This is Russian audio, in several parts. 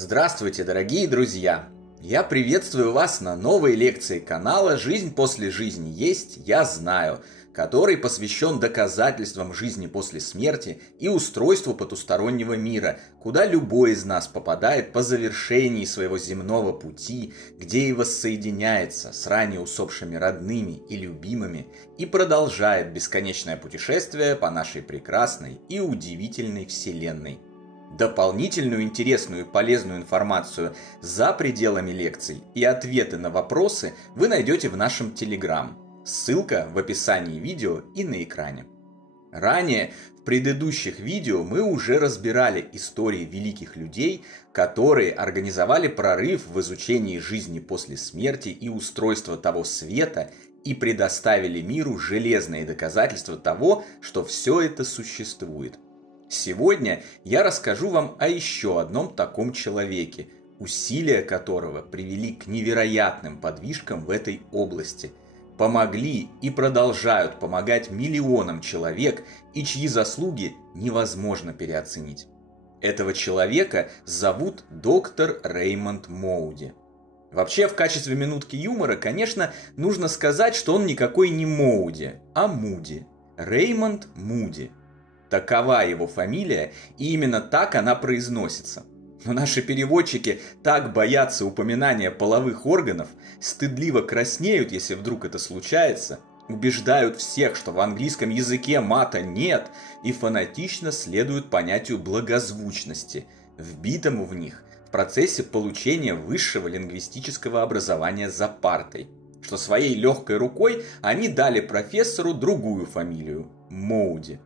Здравствуйте, дорогие друзья! Я приветствую вас на новой лекции канала «Жизнь после жизни есть, я знаю», который посвящен доказательствам жизни после смерти и устройству потустороннего мира, куда любой из нас попадает по завершении своего земного пути, где и воссоединяется с ранее усопшими родными и любимыми и продолжает бесконечное путешествие по нашей прекрасной и удивительной Вселенной. Дополнительную интересную и полезную информацию за пределами лекций и ответы на вопросы вы найдете в нашем Telegram. Ссылка в описании видео и на экране. Ранее в предыдущих видео мы уже разбирали истории великих людей, которые организовали прорыв в изучении жизни после смерти и устройства того света и предоставили миру железные доказательства того, что все это существует. Сегодня я расскажу вам о еще одном таком человеке, усилия которого привели к невероятным подвижкам в этой области, помогли и продолжают помогать миллионам человек и чьи заслуги невозможно переоценить. Этого человека зовут доктор Реймонд Моуди. Вообще, в качестве минутки юмора, конечно, нужно сказать, что он никакой не Моуди, а Муди. Реймонд Муди. Такова его фамилия, и именно так она произносится. Но наши переводчики так боятся упоминания половых органов, стыдливо краснеют, если вдруг это случается, убеждают всех, что в английском языке мата нет, и фанатично следуют понятию благозвучности, вбитому в них в процессе получения высшего лингвистического образования за партой, что своей легкой рукой они дали профессору другую фамилию – Моуди.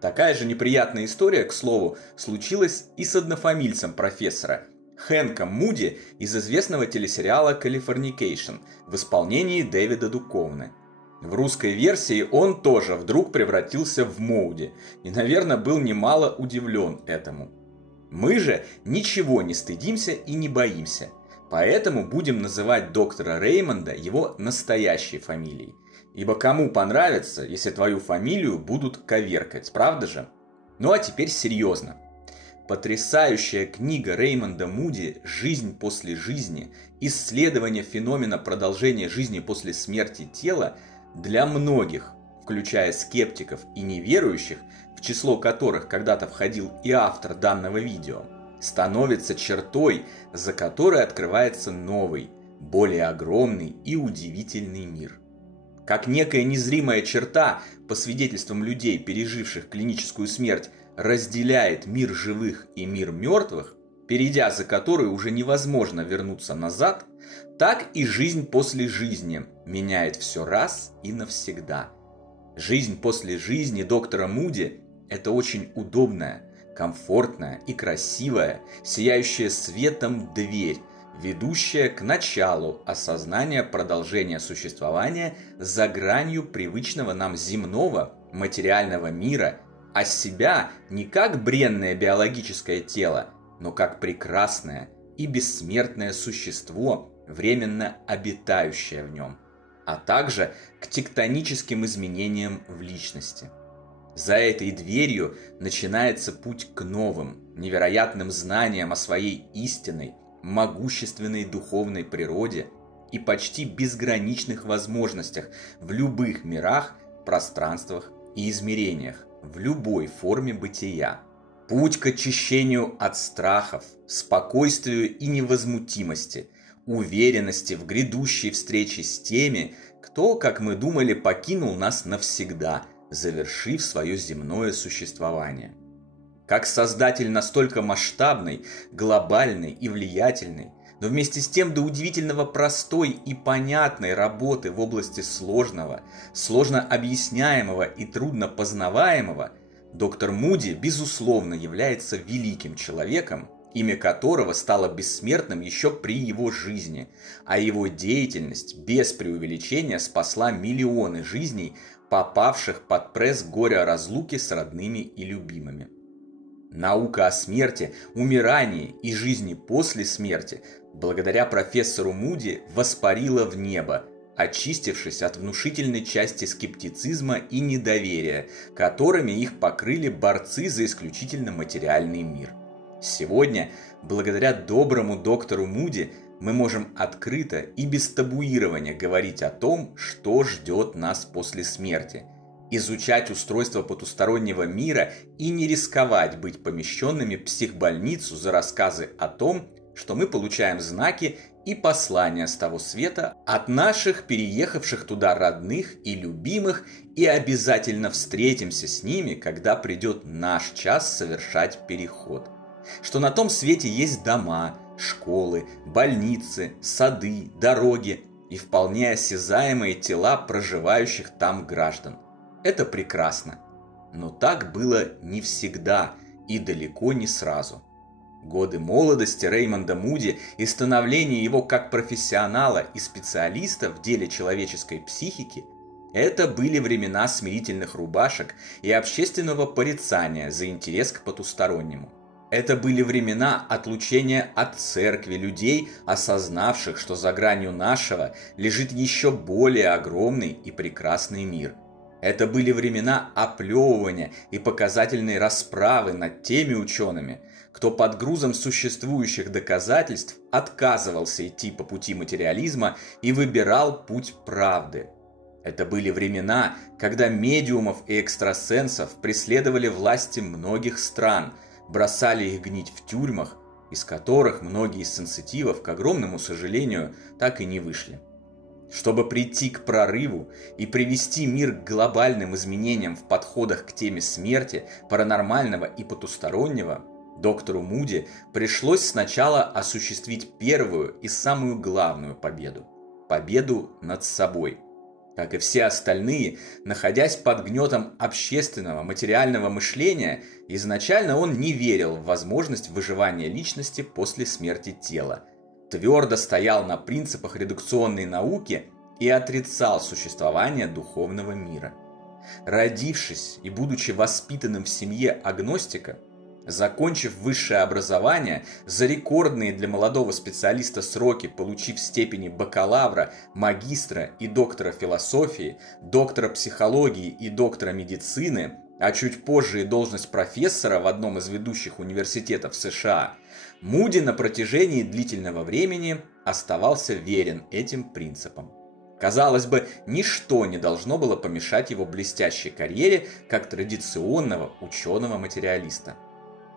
Такая же неприятная история, к слову, случилась и с однофамильцем профессора, Хэнком Муди из известного телесериала «Калифорникейшн» в исполнении Дэвида Духовны. В русской версии он тоже вдруг превратился в Моуди и, наверное, был немало удивлен этому. Мы же ничего не стыдимся и не боимся, поэтому будем называть доктора Реймонда его настоящей фамилией. Ибо кому понравится, если твою фамилию будут коверкать, правда же? Ну а теперь серьезно. Потрясающая книга Реймонда Муди «Жизнь после жизни. Исследование феномена продолжения жизни после смерти тела» для многих, включая скептиков и неверующих, в число которых когда-то входил и автор данного видео, становится чертой, за которой открывается новый, более огромный и удивительный мир. Как некая незримая черта, по свидетельствам людей, переживших клиническую смерть, разделяет мир живых и мир мертвых, перейдя за которую уже невозможно вернуться назад, так и жизнь после жизни меняет все раз и навсегда. Жизнь после жизни доктора Муди – это очень удобная, комфортная и красивая, сияющая светом дверь, ведущая к началу осознания продолжения существования за гранью привычного нам земного материального мира, а себя не как бренное биологическое тело, но как прекрасное и бессмертное существо, временно обитающее в нем, а также к тектоническим изменениям в личности. За этой дверью начинается путь к новым, невероятным знаниям о своей истинной, могущественной духовной природе и почти безграничных возможностях в любых мирах, пространствах и измерениях, в любой форме бытия. Путь к очищению от страхов, спокойствию и невозмутимости, уверенности в грядущей встрече с теми, кто, как мы думали, покинул нас навсегда, завершив свое земное существование. Как создатель настолько масштабной, глобальной и влиятельной, но вместе с тем до удивительного простой и понятной работы в области сложного, сложно объясняемого и трудно познаваемого, доктор Муди, безусловно, является великим человеком, имя которого стало бессмертным еще при его жизни, а его деятельность без преувеличения спасла миллионы жизней, попавших под пресс горя разлуки с родными и любимыми. Наука о смерти, умирании и жизни после смерти благодаря профессору Муди воспарила в небо, очистившись от внушительной части скептицизма и недоверия, которыми их покрыли борцы за исключительно материальный мир. Сегодня, благодаря доброму доктору Муди, мы можем открыто и без табуирования говорить о том, что ждет нас после смерти, изучать устройство потустороннего мира и не рисковать быть помещенными в психбольницу за рассказы о том, что мы получаем знаки и послания с того света от наших переехавших туда родных и любимых, и обязательно встретимся с ними, когда придет наш час совершать переход. Что на том свете есть дома, школы, больницы, сады, дороги и вполне осязаемые тела проживающих там граждан. Это прекрасно. Но так было не всегда и далеко не сразу. Годы молодости Реймонда Муди и становление его как профессионала и специалиста в деле человеческой психики – это были времена смирительных рубашек и общественного порицания за интерес к потустороннему. Это были времена отлучения от церкви людей, осознавших, что за гранью нашего лежит еще более огромный и прекрасный мир. Это были времена оплевывания и показательной расправы над теми учеными, кто под грузом существующих доказательств отказывался идти по пути материализма и выбирал путь правды. Это были времена, когда медиумов и экстрасенсов преследовали власти многих стран, бросали их гнить в тюрьмах, из которых многие из сенситивов, к огромному сожалению, так и не вышли. Чтобы прийти к прорыву и привести мир к глобальным изменениям в подходах к теме смерти, паранормального и потустороннего, доктору Муди пришлось сначала осуществить первую и самую главную победу – победу над собой. Как и все остальные, находясь под гнетом общественного материального мышления, изначально он не верил в возможность выживания личности после смерти тела, твердо стоял на принципах редукционной науки и отрицал существование духовного мира. Родившись и будучи воспитанным в семье агностика, закончив высшее образование, за рекордные для молодого специалиста сроки получив степени бакалавра, магистра и доктора философии, доктора психологии и доктора медицины, а чуть позже и должность профессора в одном из ведущих университетов США, Муди на протяжении длительного времени оставался верен этим принципам. Казалось бы, ничто не должно было помешать его блестящей карьере как традиционного ученого-материалиста.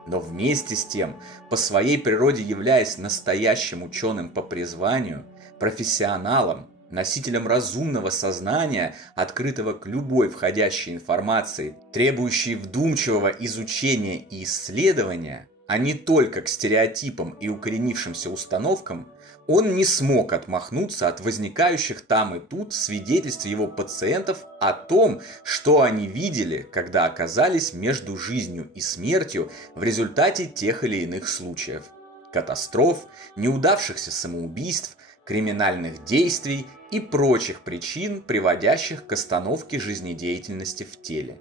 Но вместе с тем, по своей природе являясь настоящим ученым по призванию, профессионалом, носителем разумного сознания, открытого к любой входящей информации, требующей вдумчивого изучения и исследования, а не только к стереотипам и укоренившимся установкам, он не смог отмахнуться от возникающих там и тут свидетельств его пациентов о том, что они видели, когда оказались между жизнью и смертью в результате тех или иных случаев – катастроф, неудавшихся самоубийств, криминальных действий и прочих причин, приводящих к остановке жизнедеятельности в теле.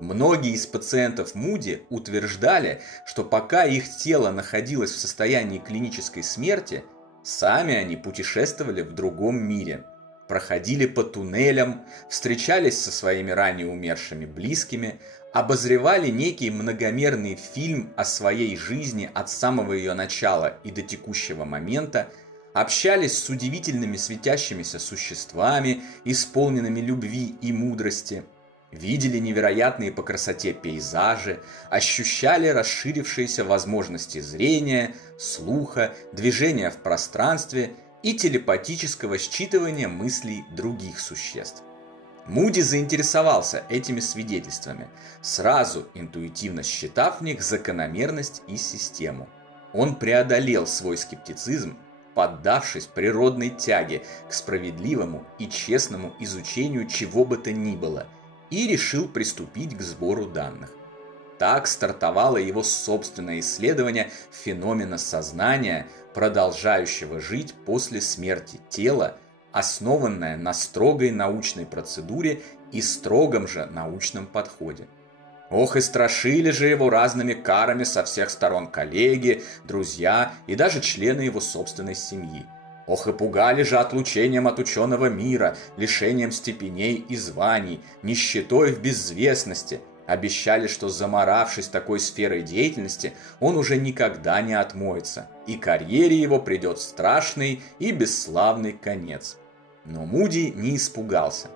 Многие из пациентов Муди утверждали, что пока их тело находилось в состоянии клинической смерти, сами они путешествовали в другом мире, проходили по туннелям, встречались со своими ранее умершими близкими, обозревали некий многомерный фильм о своей жизни от самого ее начала и до текущего момента, общались с удивительными светящимися существами, исполненными любви и мудрости, видели невероятные по красоте пейзажи, ощущали расширившиеся возможности зрения, слуха, движения в пространстве и телепатического считывания мыслей других существ. Муди заинтересовался этими свидетельствами, сразу интуитивно считав в них закономерность и систему. Он преодолел свой скептицизм, поддавшись природной тяге к справедливому и честному изучению чего бы то ни было, и решил приступить к сбору данных. Так стартовало его собственное исследование феномена сознания, продолжающего жить после смерти тела, основанное на строгой научной процедуре и строгом же научном подходе. Ох и страшили же его разными карами со всех сторон коллеги, друзья и даже члены его собственной семьи. Ох и пугали же отлучением от ученого мира, лишением степеней и званий, нищетой в безвестности, Обещали, что заморавшись такой сферой деятельности, он уже никогда не отмоется, и карьере его придет страшный и бесславный конец. Но Муди не испугался.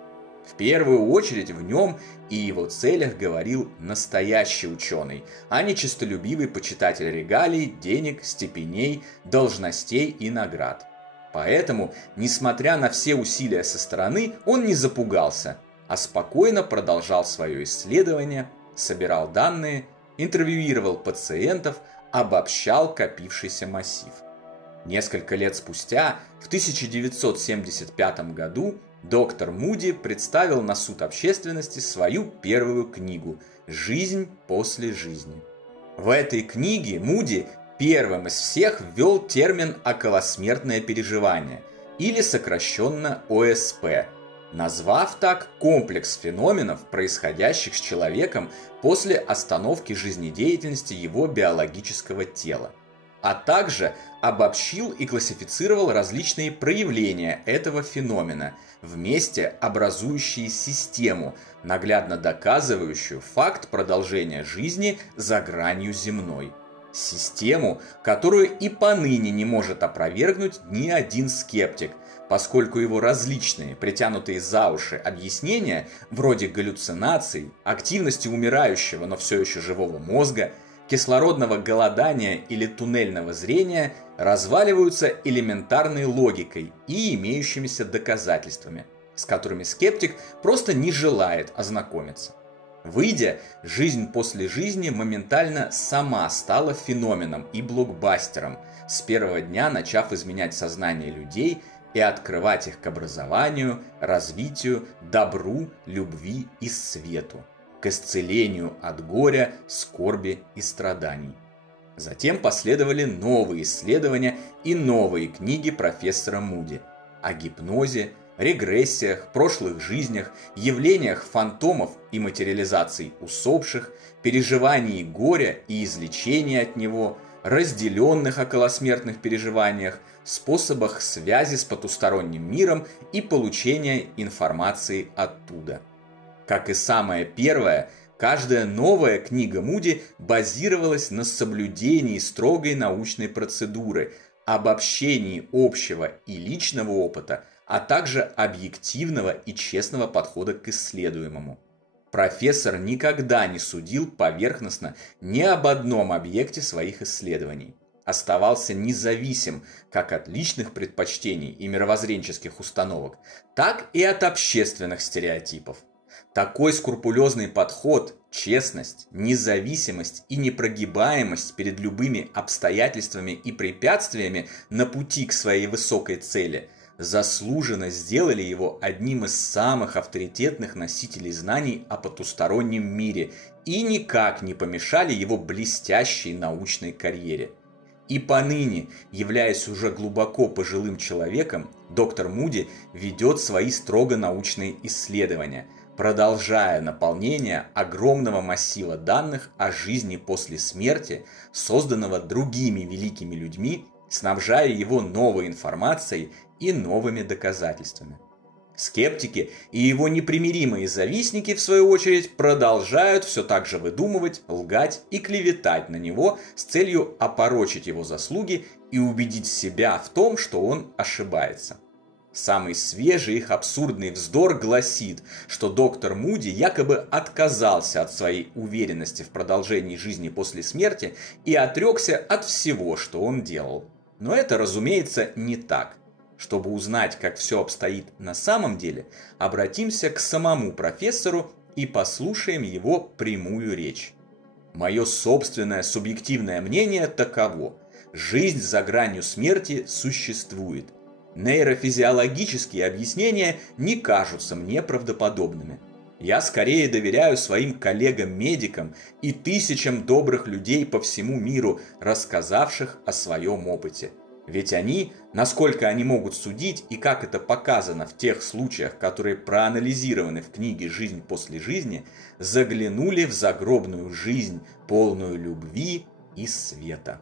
В первую очередь в нем и его целях говорил настоящий ученый, а не честолюбивый почитатель регалий, денег, степеней, должностей и наград. Поэтому, несмотря на все усилия со стороны, он не запугался, а спокойно продолжал свое исследование, собирал данные, интервьюировал пациентов, обобщал копившийся массив. Несколько лет спустя, в 1975 году, доктор Муди представил на суд общественности свою первую книгу «Жизнь после жизни». В этой книге Муди первым из всех ввел термин «околосмертное переживание» или сокращенно ОСП, назвав так комплекс феноменов, происходящих с человеком после остановки жизнедеятельности его биологического тела, а также обобщил и классифицировал различные проявления этого феномена, вместе образующие систему, наглядно доказывающую факт продолжения жизни за гранью земной. Систему, которую и поныне не может опровергнуть ни один скептик, поскольку его различные, притянутые за уши объяснения, вроде галлюцинаций, активности умирающего, но все еще живого мозга, кислородного голодания или туннельного зрения, разваливаются элементарной логикой и имеющимися доказательствами, с которыми скептик просто не желает ознакомиться. Выйдя, «Жизнь после жизни» моментально сама стала феноменом и блокбастером, с первого дня начав изменять сознание людей и открывать их к образованию, развитию, добру, любви и свету, к исцелению от горя, скорби и страданий. Затем последовали новые исследования и новые книги профессора Муди о гипнозе, регрессиях, прошлых жизнях, явлениях фантомов и материализаций усопших, переживании горя и излечении от него, разделенных околосмертных переживаниях, способах связи с потусторонним миром и получения информации оттуда. Как и самая первая, каждая новая книга Муди базировалась на соблюдении строгой научной процедуры, обобщении общего и личного опыта, а также объективного и честного подхода к исследуемому. Профессор никогда не судил поверхностно ни об одном объекте своих исследований. Оставался независим как от личных предпочтений и мировоззренческих установок, так и от общественных стереотипов. Такой скрупулезный подход, честность, независимость и непрогибаемость перед любыми обстоятельствами и препятствиями на пути к своей высокой цели заслуженно сделали его одним из самых авторитетных носителей знаний о потустороннем мире и никак не помешали его блестящей научной карьере. И поныне, являясь уже глубоко пожилым человеком, доктор Муди ведет свои строго научные исследования, продолжая наполнение огромного массива данных о жизни после смерти, созданного другими великими людьми, снабжая его новой информацией и новыми доказательствами. Скептики и его непримиримые завистники, в свою очередь, продолжают все так же выдумывать, лгать и клеветать на него с целью опорочить его заслуги и убедить себя в том, что он ошибается. Самый свежий их абсурдный вздор гласит, что доктор Муди якобы отказался от своей уверенности в продолжении жизни после смерти и отрекся от всего, что он делал. Но это, разумеется, не так. Чтобы узнать, как все обстоит на самом деле, обратимся к самому профессору и послушаем его прямую речь. Мое собственное субъективное мнение таково: жизнь за гранью смерти существует. Нейрофизиологические объяснения не кажутся мне правдоподобными. Я скорее доверяю своим коллегам-медикам и тысячам добрых людей по всему миру, рассказавших о своем опыте. Ведь они, насколько они могут судить и как это показано в тех случаях, которые проанализированы в книге «Жизнь после жизни», заглянули в загробную жизнь, полную любви и света.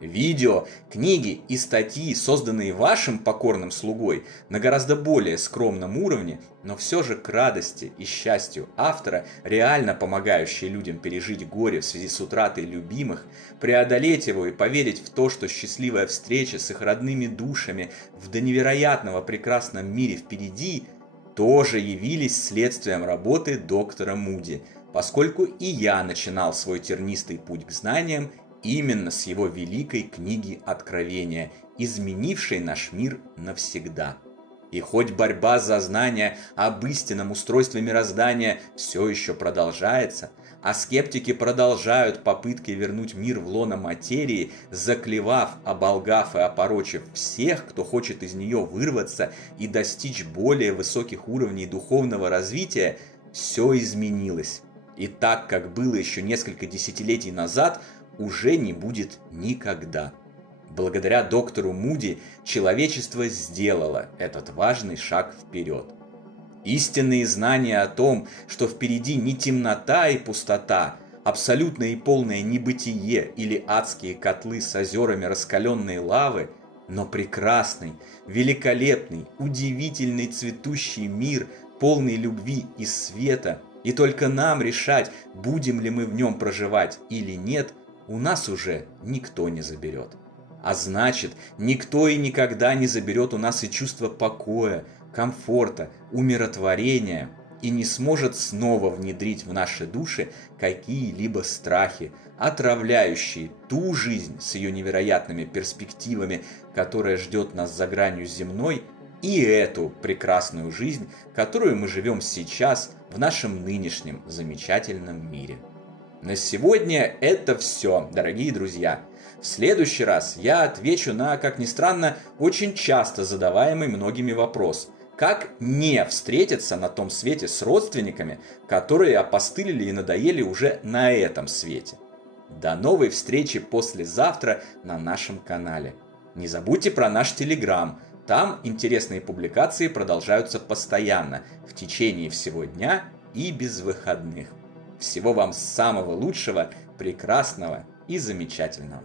Видео, книги и статьи, созданные вашим покорным слугой на гораздо более скромном уровне, но все же к радости и счастью автора, реально помогающие людям пережить горе в связи с утратой любимых, преодолеть его и поверить в то, что счастливая встреча с их родными душами в до невероятного прекрасном мире впереди, тоже явились следствием работы доктора Муди, поскольку и я начинал свой тернистый путь к знаниям именно с его великой книги Откровения, изменившей наш мир навсегда. И хоть борьба за знания об истинном устройстве мироздания все еще продолжается, а скептики продолжают попытки вернуть мир в лоно материи, заклевав, оболгав и опорочив всех, кто хочет из нее вырваться и достичь более высоких уровней духовного развития, все изменилось. И так, как было еще несколько десятилетий назад, уже не будет никогда. Благодаря доктору Муди человечество сделало этот важный шаг вперед. Истинные знания о том, что впереди не темнота и пустота, абсолютное и полное небытие или адские котлы с озерами раскаленной лавы, но прекрасный, великолепный, удивительный цветущий мир, полный любви и света, и только нам решать, будем ли мы в нем проживать или нет, у нас уже никто не заберет. А значит, никто и никогда не заберет у нас и чувство покоя, комфорта, умиротворения и не сможет снова внедрить в наши души какие-либо страхи, отравляющие ту жизнь с ее невероятными перспективами, которая ждет нас за гранью земной, и эту прекрасную жизнь, которую мы живем сейчас в нашем нынешнем замечательном мире. На сегодня это все, дорогие друзья. В следующий раз я отвечу на, как ни странно, очень часто задаваемый многими вопрос. Как не встретиться на том свете с родственниками, которые опостылили и надоели уже на этом свете? До новой встречи послезавтра на нашем канале. Не забудьте про наш Телеграм. Там интересные публикации продолжаются постоянно, в течение всего дня и без выходных. Всего вам самого лучшего, прекрасного и замечательного.